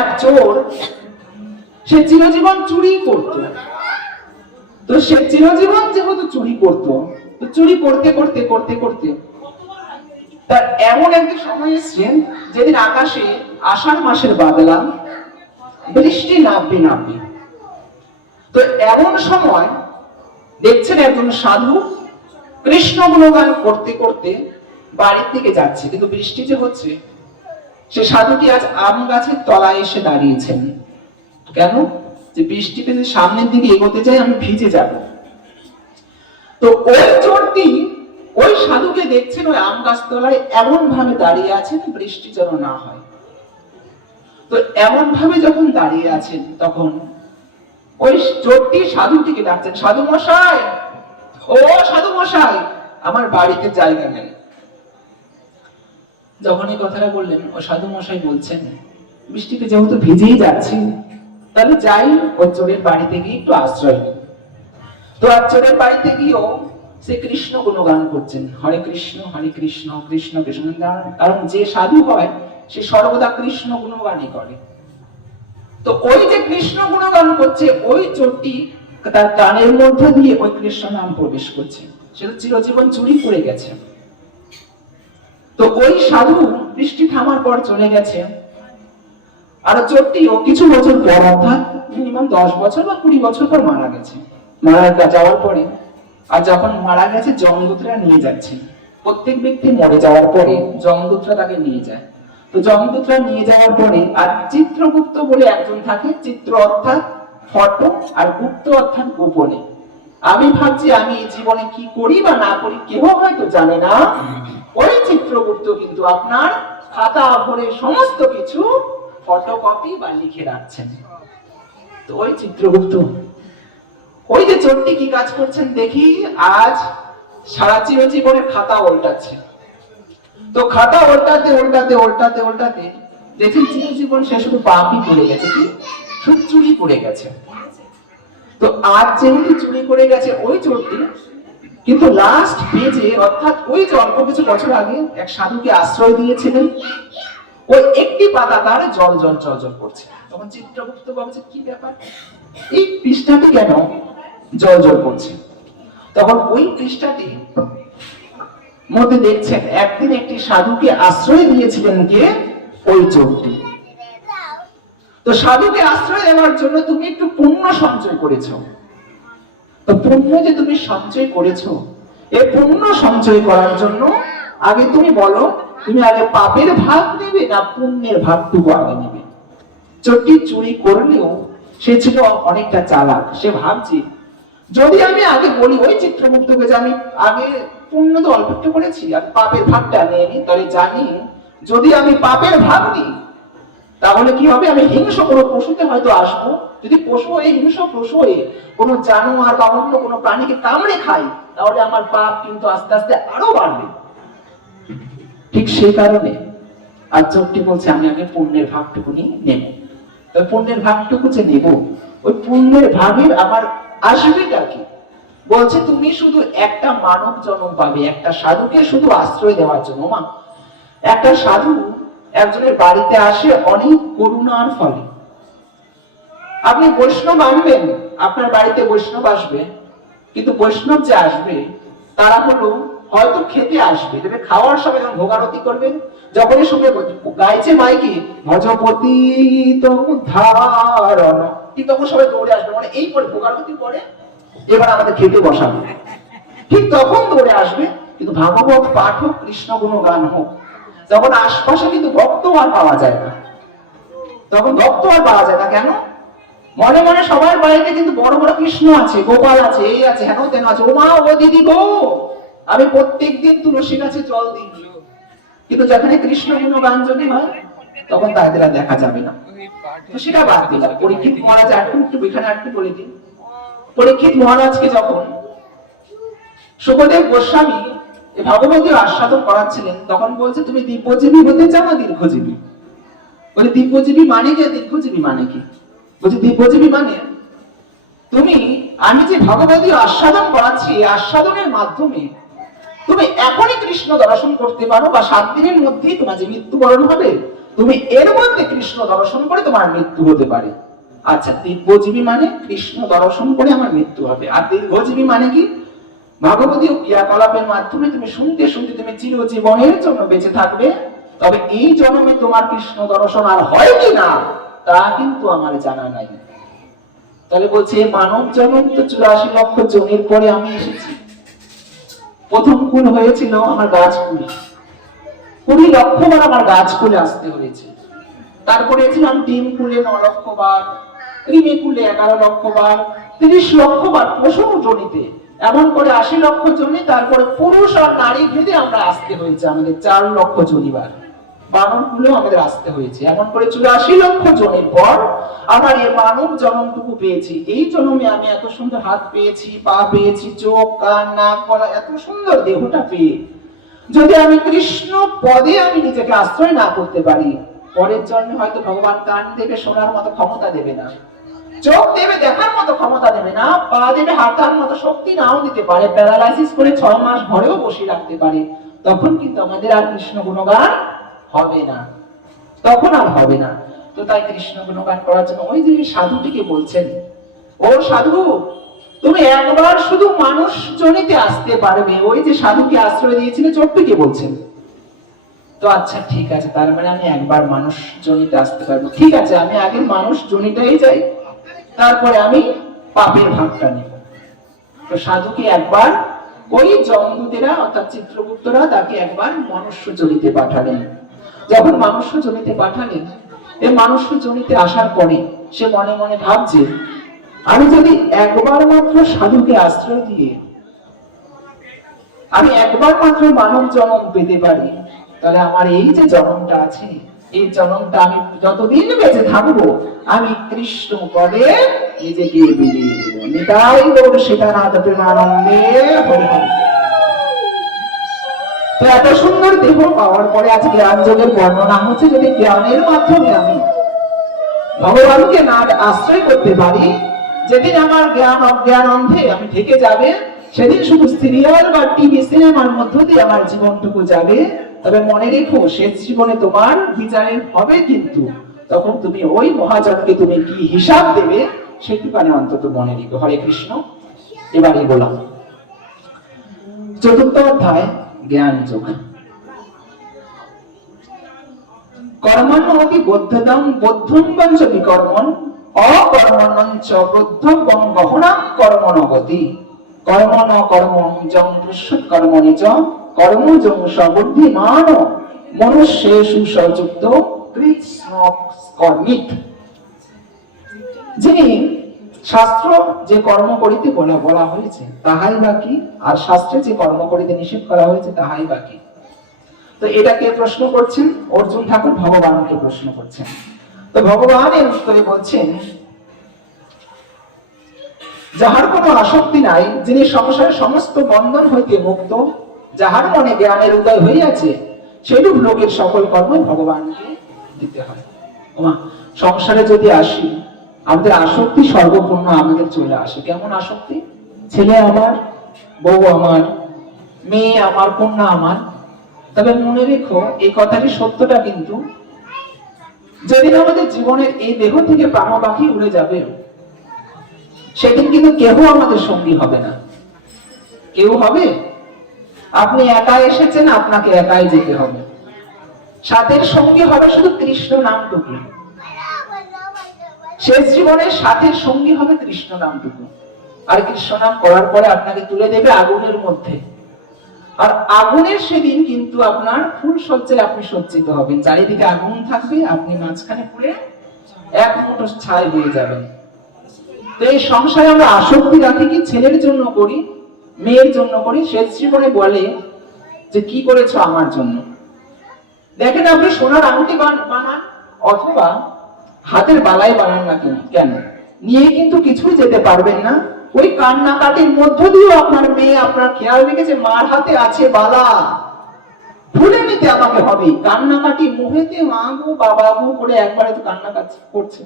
এক চোর, সে চিরজীবন চুরি করত। তো সে চিরজীবন যেহেতু চুরি করত, তো চুরি করতে করতে করতে করতে তার এমন একটা সময় এসছে, যেদিন আকাশে আষাঢ় মাসের বাদলা, বৃষ্টি নামবে নামবে তো এমন সময় দেখছেন একজন সাধু, কৃষ্ণ গুণগান করতে করতে বাড়ির দিকে যাচ্ছে, কিন্তু বৃষ্টি যে হচ্ছে সে সাধুটি আজ আম গাছের তলায় এসে দাঁড়িয়েছেন। কেন? যে বৃষ্টিতে যে সামনের দিকে এগোতে যাই আমি ভিজে যাব। তো ওই চোরটি ওই সাধুকে দেখছেন ওই আম গাছ তলায় এমন ভাবে দাঁড়িয়ে আছেন, বৃষ্টি যেন না হয়। তো এমন ভাবে যখন দাঁড়িয়ে আছেন, তখন ওই চোরটি সাধুটিকে ডাকছেন, সাধু মশাই! ও সাধু মশাই! আমার বাড়িতে জায়গা নেই। যখন এই কথাটা বললেন, ও সাধু মশাই বলছেন, বৃষ্টিতে যেহেতু ভিজেই যাচ্ছি, তাহলে যাই ও চোরের বাড়িতে গিয়ে একটু আশ্রয় তো আর চোরের বাড়িতে গিয়েও সে কৃষ্ণ গুণগান করছেন, হরে কৃষ্ণ হরে কৃষ্ণ কৃষ্ণ কৃষ্ণ কারণ- যে সাধু হয়, সে সর্বদা কৃষ্ণ গুণগানই করে। তো ওই যে কৃষ্ণ গুণগান করছে, ওই চোরটি তার কানের মধ্যে দিয়ে ওই কৃষ্ণ নাম প্রবেশ করছে। সে তো চিরজীবন চুরি করে গেছে। তো ওই সাধু বৃষ্টি থামার পর চলে গেছে। আর চোরটিও কিছু বছর পর, অর্থাৎ মিনিমাম দশ বছর বা কুড়ি বছর পর মারা গেছে। মারা যাওয়ার পরে, আর যখন মারা গেছে জমদূতরা নিয়ে যাচ্ছে। প্রত্যেক ব্যক্তি মরে যাওয়ার পরে জমদূতরা তাকে নিয়ে যায়। তো জমদূতরা নিয়ে যাওয়ার পরে, আর চিত্রগুপ্ত বলে একজন থাকে, চিত্র অর্থাৎ ফটো আর গুপ্ত অর্থাৎ গোপনে। আমি ভাবছি, আমি এই জীবনে কি করি বা না করি, কেউ হয়তো জানে না। ওই চিত্রগুপ্ত কিন্তু আপনার খাতা ভরে সমস্ত কিছু ফটোকপি বা লিখে রাখছেন। তো ওই চিত্রগুপ্ত, ওই যে চোরটি কি কাজ করছেন দেখি, আজ সারা চিরজীবনের খাতা উল্টাচ্ছে। তো খাতা উল্টাতে উল্টাতে উল্টাতে উল্টাতে দেখছেন চিরজীবন সে শুধু পাপই পড়ে গেছে কি? শুধু চুরি করে গেছে। তো আজ যেহেতু চুরি করে গেছে, ওই চোরটি কিন্তু লাস্ট পেজে অর্থাৎ ওই যে অল্প কিছু বছর আগে, এক সাধুকে আশ্রয় দিয়েছিলেন। ওই একটি পাতা তার জল জল জল জল করছে। তখন চিত্রগুপ্ত ভাবছে কি ব্যাপার? এই পৃষ্ঠাটি কেন জল জল করছে? তখন ওই পৃষ্ঠাটি মধ্যে দেখছেন, একদিন একটি সাধুকে আশ্রয় দিয়েছিলেন কে? ওই চোরটি। তো সাধুকে আশ্রয় দেওয়ার জন্য তুমি একটু পুণ্য সঞ্চয় করেছ। তো পুণ্য যে তুমি সঞ্চয় করেছ এই পুণ্য সঞ্চয় করার জন্য আগে তুমি বলো, তুমি আগে পাপের ভাগ নেবে না পুণ্যের ভাগটুকু আগে নেবে? চোরটি চুরি করলেও সে ছিল অনেকটা চালাক, সে ভাবছে, যদি আমি আগে বলি ওই চিত্রগুপ্তকে যে আমি আগে পুণ্য তো অল্প একটু করেছি, আর পাপের ভাগটা নিয়ে তাহলে জানি যদি আমি পাপের ভাগ নিই তাহলে কি হবে? আমি হিংস্র কোনো পশুতে হয়তো আসব। যদি পশু হয়ে, হিংস্র পশু হয়ে কোনো জানোয়ার বা অন্য কোনো প্রাণীকে কামড়ে খাই, তাহলে আমার পাপ কিন্তু আস্তে আস্তে আরও বাড়বে। ঠিক সেই কারণে আর চোখটি বলছে, আমি আগে পুণ্যের ভাগটুকু নিয়ে নেব। ওই পুণ্যের ভাগটুকু যে নেব, ওই পুণ্যের ভাগের আমার আসবেটা কি? বলছে, তুমি শুধু একটা মানব জন্ম পাবে। একটা সাধুকে শুধু আশ্রয় দেওয়ার জন্য। মা, একটা সাধু একজনের বাড়িতে আসে অনেক করুণার ফলে। আপনি বৈষ্ণব আনবেন আপনার বাড়িতে বৈষ্ণব আসবে, কিন্তু বৈষ্ণব যে আসবে, তারা হলো হয়তো খেতে আসবে তবে খাওয়ার সময় যখন ভোগারতি করবে, যখনই শুনবে, গাইছে মাইকি ভজপতি ধারণ। ঠিক তখন সবাই দৌড়ে আসবে মানে এই পরে ভোগারতি পরে এবার আমাদের খেতে বসাবে। ঠিক তখন দৌড়ে আসবে, কিন্তু ভাগবত পাঠ হোক কৃষ্ণ গুণ গান হোক তখন আশপাশে কিন্তু ভক্ত আর পাওয়া যায় না। তখন ভক্ত আর পাওয়া যায় না কেন? মনে মনে সবার বাড়িতে কিন্তু বড় বড় কৃষ্ণ আছে, গোপাল আছে, এই আছে হেন তেন আছে। ও মা, ও দিদি গো, আমি প্রত্যেক দিন তুলসী গাছে জল দিই। কিন্তু যখনই কৃষ্ণ গুণগান যদি হয়, তখন তাদের দেখা যাবে না। তো সেটা বাদ দিলাম। পরীক্ষিত মহারাজ একটু একটু এখানে একটু বলে দিন। পরীক্ষিত মহারাজকে যখন সুখদেব গোস্বামী ভগবতীর আস্বাদন করাচ্ছিলেন, তখন বলছে, তুমি দিব্যজীবী হতে চাও না দীর্ঘজীবী? বলে, দিব্যজীবী মানে কি? দীর্ঘজীবী মানে কি? বলছে, দিব্যজীবী মানে তুমি, আমি যে ভগবতী আস্বাদন করাচ্ছি আস্বাদনের মাধ্যমে তুমি এখনই কৃষ্ণ দর্শন করতে পারো বা সাত দিনের মধ্যেই তোমার যে মৃত্যুবরণ হবে, তুমি এর মধ্যে কৃষ্ণ দর্শন করে তোমার মৃত্যু হতে পারে। আচ্ছা দিব্যজীবী মানে কৃষ্ণ দর্শন করে আমার মৃত্যু হবে। আর দীর্ঘজীবী মানে কি? ভাগবতীয় ক্রিয়াকলাপের মাধ্যমে তুমি শুনতে শুনতে তুমি চিরজীবনের জন্য বেঁচে থাকবে। তবে এই জন্মে তোমার কৃষ্ণ দর্শন আর হয় কি না, তা কিন্তু আমার জানা নাই। তাহলে বলছে মানব জন্ম তো চুরাশি লক্ষ জমির পরে আমি এসেছি। প্রথম কুল হয়েছিল আমার গাছ কুল কুড়ি লক্ষ বার আমার গাছ কুলে আসতে হয়েছে। তারপরে ছিলাম ডিম কুলে ন লক্ষ বার, কৃমি কুলে এগারো লক্ষ বার, তিরিশ লক্ষ বার পশু জনিতে এমন করে আশি লক্ষ জনি তারপরে পুরুষ আর নারী ভেদে আমরা আসতে হয়েছে আমাদের চার লক্ষ জনিবার বানর কুলেও আমাদের আসতে হয়েছে। এমন করে চুরাশি লক্ষ জনের পর আমার এই মানব জন্মটুকু পেয়েছি। এই জন্মে আমি এত সুন্দর হাত পেয়েছি, পা পেয়েছি, চোখ, কান, নাক, গলা, এত সুন্দর দেহটা পেয়ে। যদি আমি কৃষ্ণ পদে আমি নিজেকে আশ্রয় না করতে পারি, পরের জন্মে হয়তো ভগবান কান দেবে শোনার মতো ক্ষমতা দেবে না। চোখ দেবে, দেখার মতো ক্ষমতা দেবে না, পা দেবে হাঁটার মতো শক্তি নাও দিতে পারে, প্যারালাইসিস করে ছ মাস ঘরেও বসে রাখতে পারে। তখন কিন্তু আমাদের আর কৃষ্ণ গুণগান হবে না। তখন আর হবে না। তো তাই কৃষ্ণ গুণগান করার জন্য ওই যে সাধুটিকে বলছেন, ও সাধু, তুমি একবার শুধু মানুষ জনিতে আসতে পারবে। ওই যে সাধুকে আশ্রয় দিয়েছিলে চোখটিকে বলছেন। তো আচ্ছা ঠিক আছে, তার মানে আমি একবার মানুষ জনিতে আসতে পারব। ঠিক আছে, আমি আগে মানুষ জনিটাই যাই। তারপরে আমি পাপের ভাগটা নেব। তো সাধুকে একবার ওই জমদূতেরা অর্থাৎ চিত্রগুপ্তরা, তাকে একবার মনুষ্য জনিতে পাঠালেন। যখন মনুষ্য জনিতে পাঠালেন এই মনুষ্য জনিতে আসার পরে সে মনে মনে ভাবছে, আমি যদি একবার মাত্র সাধুকে আশ্রয় দিয়ে, আমি একবার মাত্র মানব জনম পেতে পারি, তাহলে আমার এই যে জনমটা আছে এই জন্মটা আমি যতদিন বেঁচে থাকব, আমি কৃষ্ণ পদে নিজেকে বিলিয়ে নিতাই সীতানাথ প্রেমানন্দে। তো এত সুন্দর দেহ পাওয়ার পরে আজ জ্ঞান যোগের বর্ণনা হচ্ছে, যদি জ্ঞানের মাধ্যমে আমি ভগবানকে না আশ্রয় করতে পারি, যেদিন আমার জ্ঞান অজ্ঞান অন্ধে আমি ঢেকে যাবে, সেদিন শুধু সিরিয়াল বা টিভি সিনেমার মধ্য দিয়ে আমার জীবনটুকু যাবে তবে মনে রেখো, শেষ জীবনে তোমার বিচারের হবে কিন্তু। তখন তুমি ওই মহাজনকে তুমি কি হিসাব দেবে সেটুকানি অন্তত মনে রেখো। হরে কৃষ্ণ। এবারে বললাম চতুর্থ অধ্যায়, জ্ঞান যোগ। কর্মণ অতি বদ্ধতম, বদ্ধম পঞ্চ বিকর্মণ অকর্মণ চ বদ্ধম গহনা কর্মণ গতি। কর্ম ন কর্ম জং দৃশ্য কর্মণি চ কর্ম জং সবুদ্ধিমান মনুষ্যেষু সযুক্ত কৃষ্ণ কর্মিত যিনি শাস্ত্র যে কর্ম করিতে বলা বলা হয়েছে, তাহাই বাকি আর শাস্ত্রে যে কর্ম করিতে নিষেধ করা হয়েছে, তাহাই বাকি তো এটাকে প্রশ্ন করছেন? অর্জুন ঠাকুর ভগবানকে প্রশ্ন করছেন। তো ভগবান এর উত্তরে বলছেন, যাহার কোনো আসক্তি নাই, যিনি সংসারের সমস্ত বন্ধন হইতে মুক্ত যাহার মনে জ্ঞানের উদয় হইয়াছে, সেরূপ লোকের সকল কর্ম ভগবানকে দিতে হয়। সংসারে যদি আসি, আমাদের আসক্তি সর্বপূর্ণ আমাদের চলে আসে। কেমন আসক্তি? ছেলে আমার, বউ আমার, মেয়ে আমার, কন্যা আমার। তবে মনে রেখো, এই কথাটি সত্যটা কিন্তু যেদিন আমাদের জীবনের এই দেহ থেকে প্রাণ পাখি উড়ে যাবে, সেদিন কিন্তু কেউ আমাদের সঙ্গী হবে না। কেউ হবে? আপনি একা এসেছেন, আপনাকে একাই যেতে হবে। সাথের সঙ্গী হবে শুধু কৃষ্ণ নামটুকু শেষ জীবনের সাথের সঙ্গী হবে কৃষ্ণ নামটুকু আর কৃষ্ণ নাম করার পরে আপনাকে তুলে দেবে আগুনের মধ্যে। আর আগুনের সেদিন কিন্তু আপনার ফুল সজ্জায় আপনি সজ্জিত হবেন। চারিদিকে আগুন থাকবে, আপনি মাঝখানে পুড়ে এক মুঠো ছাই হয়ে যাবেন। তো এই সংসারে আমরা আসক্তি রাখি কি? ছেলের জন্য করি। মেয়ের জন্য করি শেষ জীবনে বলে যে কি করেছ আমার জন্য? দেখেন আপনি সোনার আংটি বান- বানান অথবা হাতের বালাই বানান না কেন? কেন? নিয়ে কিন্তু কিছুই যেতে পারবেন না। ওই কান্নাকাটির মধ্য দিয়েও আপনার মেয়ে আপনার খেয়াল রেখেছে, মার হাতে আছে বালা। ভুলে নিতে আমাকে হবে। কান্নাকাটি মুহেতে মা গো, বাবা গো করে একবারে তো কান্নাকাটি করছে।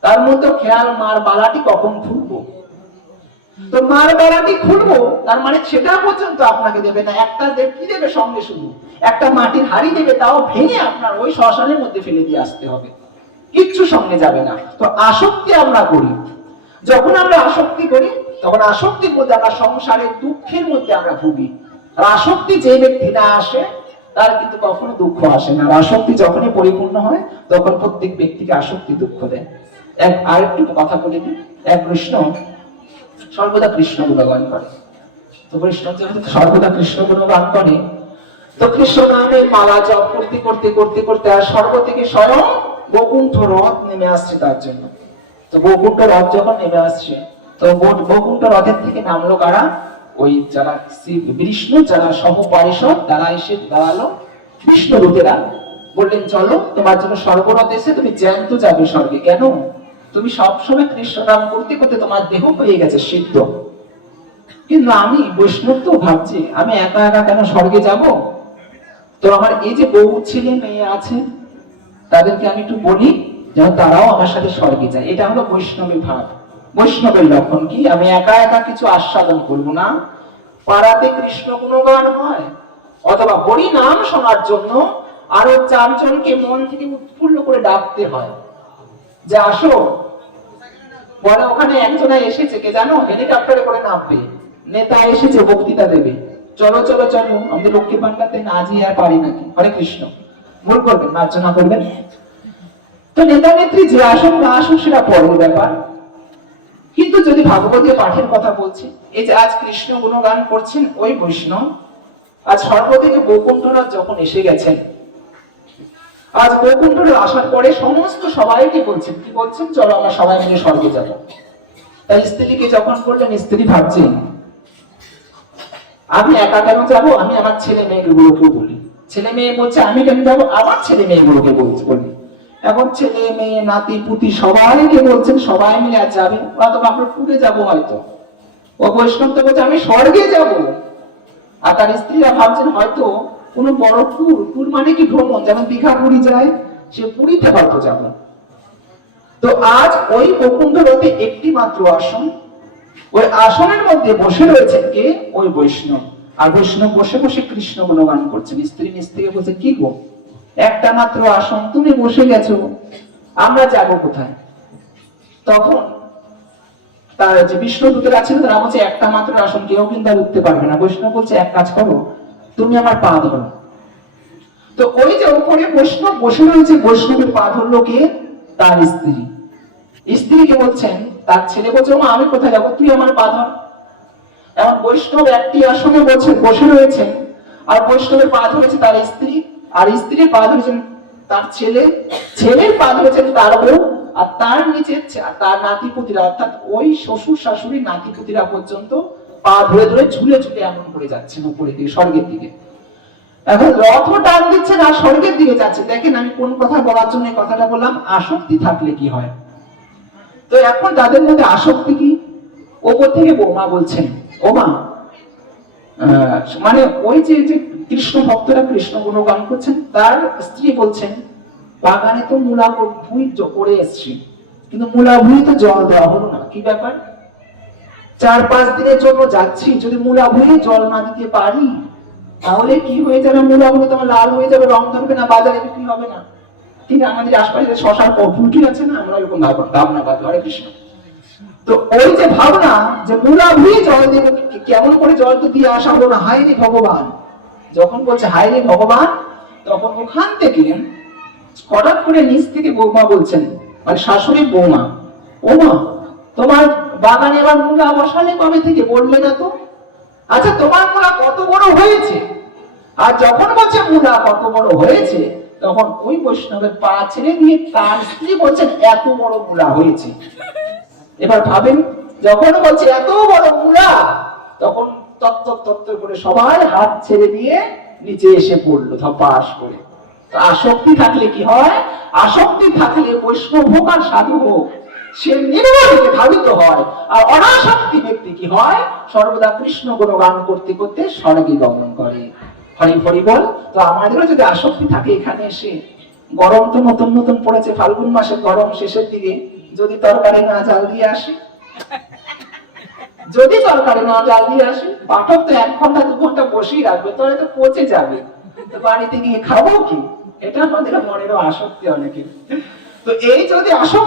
তার মধ্যে খেয়াল মার বালাটি কখন খুলবো তো মার বেড়াটি খুলবো, তার মানে সেটা পর্যন্ত আপনাকে দেবে না। একটা দেব কি দেবে সঙ্গে শুধু একটা মাটির হাড়ি দেবে, তাও ভেঙে আপনার ওই শ্মশানের মধ্যে ফেলে দিয়ে আসতে হবে। কিচ্ছু সঙ্গে যাবে না। তো আসক্তি আমরা করি। যখন আমরা আসক্তি করি, তখন আসক্তির মধ্যে আমরা সংসারের দুঃখের মধ্যে আমরা ভুগি। আর আসক্তি যে ব্যক্তি না আসে, তার কিন্তু কখনো দুঃখ আসে না। আর আসক্তি যখনই পরিপূর্ণ হয়, তখন প্রত্যেক ব্যক্তিকে আসক্তি দুঃখ দেয়। এক আরেকটু কথা বলে দিই। এক কৃষ্ণ সর্বদা কৃষ্ণ গুণগান করে। তো যেহেতু সর্বদা কৃষ্ণ গুণগান করে, তো কৃষ্ণ নামে মালা জপ করতে করতে করতে করতে আর স্বর্গ থেকে স্বয়ং বকুণ্ঠ রথ নেমে আসছে তার জন্য। তো বকুণ্ঠ রথ যখন নেমে আসছে, তো বকুণ্ঠ রথের থেকে নামলো কারা? ওই যারা বিষ্ণু, যারা সহ পারিষদ তারা এসে দাঁড়াল। বিষ্ণু দূতেরা বললেন, চলো, তোমার জন্য স্বর্গরথ এসে তুমি জ্যান্ত যাবে স্বর্গে। কেন? তুমি সবসময় কৃষ্ণ নাম করতে করতে তোমার দেহ হয়ে গেছে, সিদ্ধ। কিন্তু আমি বৈষ্ণব তো ভাবছি, আমি একা একা কেন স্বর্গে যাব? তো আমার এই যে বউ, ছেলে, মেয়ে আছে, তাদেরকে আমি একটু বলি, যেন তারাও আমার সাথে স্বর্গে যায়। এটা হলো বৈষ্ণবী ভাব। বৈষ্ণবের লক্ষণ কি? আমি একা একা কিছু আস্বাদন করব না। পাড়াতে কৃষ্ণ গুণগান হয়, অথবা হরি নাম শোনার জন্য আরও চারজনকে মন থেকে উৎফুল্ল করে ডাকতে হয়। যে আসো পরে ওখানে একজনা এসেছে, কে জানো? হেলিকপ্টারে করে নামবে। নেতা এসেছে, বক্তৃতা দেবে। চলো চলো চলো, আমাদের লক্ষ্মী পান্ডাতে না যেয়ে আর পারি নাকি? হরে কৃষ্ণ। ভুল করবেন মার্জনা করবেন? তো নেতা নেত্রী যে আসুক, না আসুক, সেটা পরের ব্যাপার। কিন্তু যদি ভাগবতীয় পাঠের কথা বলছি, এই যে আজ কৃষ্ণ গুণগান করছেন ওই বৈষ্ণব, আজ স্বর্গ থেকে বৈকুণ্ঠনাথ যখন এসে গেছেন আজ বৈকুণ্ঠরে আসার পরে সমস্ত সবাইকে বলছেন কি বলছেন? চলো আমরা সবাই মিলে স্বর্গে যাব। তাই স্ত্রীকে যখন বললেন, স্ত্রী ভাবছেন আমি একা কেন যাব? আমি আমার ছেলে মেয়েগুলোকে বলি। ছেলে মেয়ে বলছে, আমি কেন যাব? আমার ছেলে মেয়েগুলোকে বলি। এখন ছেলে মেয়ে, নাতি, পুতি সবাইকে বলছেন, সবাই মিলে আজ যাবে। অথবা আমরা পুরে যাব হয়তো। ও বৈষ্ণব তো বলছে, আমি স্বর্গে যাব। আর তার স্ত্রীরা ভাবছেন, হয়তো কোনো বড় ট্যুর ট্যুর মানে কি ভ্রমণ? যেমন দীঘা, পুরী যায়, সে পুরীতে হয়তো যাব। তো আজ ওই বকুণ্ঠ একটি মাত্র আসন, ওই আসনের মধ্যে বসে রয়েছেন কে? ওই বৈষ্ণব। আর বৈষ্ণব বসে বসে কৃষ্ণ গুণগান করছেন। স্ত্রী স্ত্রীকে বলছে, কি গো? একটা মাত্র আসন, তুমি বসে গেছো। আমরা যাব কোথায়? তখন তার যে বিষ্ণু দূতের আছেন তারা বলছে, একটা মাত্র আসন, কেউ কিন্তু উঠতে পারবে না। বৈষ্ণব বলছে, এক কাজ করো তুমি আমার পা ধরো। তো ওই যে উপরে বৈষ্ণব বসে রয়েছে বৈষ্ণবের পা ধরলো কে? তার স্ত্রী। স্ত্রীকে বলছেন, তার ছেলে বলছে মা আমি কোথায় যাব? তুই আমার পা ধর। এমন বৈষ্ণব একটি আসনে বলছে বসে রয়েছেন আর বৈষ্ণবের পা ধরেছে তার স্ত্রী, আর স্ত্রীর পা ধরেছেন তার ছেলে। ছেলের পা ধরেছেন তার বউ, আর তার নিচে তার নাতিপুতিরা, অর্থাৎ ওই শ্বশুর শাশুড়ি নাতিপুতিরা পর্যন্ত পা ধরে ধরে ঝুলে ঝুলে এমন করে যাচ্ছেন উপরের দিকে, স্বর্গের দিকে। এখন রথ টান দিচ্ছেন আর স্বর্গের দিকে যাচ্ছে। দেখেন আমি কোন কথা বলার জন্য কথাটা বললাম, আসক্তি থাকলে কি হয়? তো এখন তাদের মধ্যে আসক্তি কি? ওপর থেকে বোমা বলছেন, ওমা মানে ওই যে যে কৃষ্ণ ভক্তরা কৃষ্ণ গুণগান করছেন, তার স্ত্রী বলছেন, বাগানে তো মূলা ভুই করে এসছি। কিন্তু মূলা ভুই তো জল দেওয়া হলো না। কি ব্যাপার? চার পাঁচ দিনের জন্য যাচ্ছি, যদি মূলা ভুঁয়ে জল না দিতে পারি, তাহলে কি হয়ে যাবে? মূলা ভুঁয়ে তোমার লাল হয়ে যাবে, রং ধরবে না, বাজারে বিক্রি হবে না। ঠিক আমাদের আশপাশে শশার আছে না? আমরা এরকম ভাব- ভাবনা পাবো হরে কৃষ্ণ। তো ওই যে ভাবনা যে জল কেমন করে জল তো দিয়ে আসা হলো না? হায় রে ভগবান! যখন বলছে, হায় রে ভগবান! তখন ওখান থেকে হঠাৎ করে নিচ থেকে বৌমা বলছেন মানে শাশুড়ি বৌমা ও মা তোমার বাগানে এবার মূলা বসালে কবে থেকে বললে না তো আচ্ছা তোমার মূলা কত বড় হয়েছে? আর যখন বলছে মূলা কত বড় হয়েছে, তখন ওই বৈষ্ণবের পা ছেড়ে দিয়ে তার স্ত্রী বলছেন, এত বড় মূলা হয়েছে। এবার ভাবেন, যখন বলছে, এত বড় মূলা, তখন তত্ত্ব তত্ত্ব করে সবাই হাত ছেড়ে দিয়ে নিচে এসে পড়ল, ধপাস করে। আসক্তি থাকলে কি হয়? আসক্তি থাকলে বৈষ্ণব হোক আর সাধু হোক সে ধাবিত হয়। আর অনাসক্তি ব্যক্তি কি হয়? সর্বদা কৃষ্ণ গুণগান করতে করতে স্বর্গে গমন করে। হরি হরি বল, তো আমাদেরও যদি আসক্তি থাকে এখানে এসে, গরম তো নতুন নতুন পড়েছে, ফাল্গুন গরম শেষের দিকে, যদি তরকারি না জাল দিয়ে আসে? যদি তরকারি না ডাল দিয়ে আসে পাঠক তো এক ঘণ্টা, দু ঘণ্টা বসেই রাখবে তাহলে তো পচে যাবে। তো বাড়িতে গিয়ে খাব কি? এটা আমাদের মনেরও আসক্তি অনেকের। তো এই যদি আসক্তি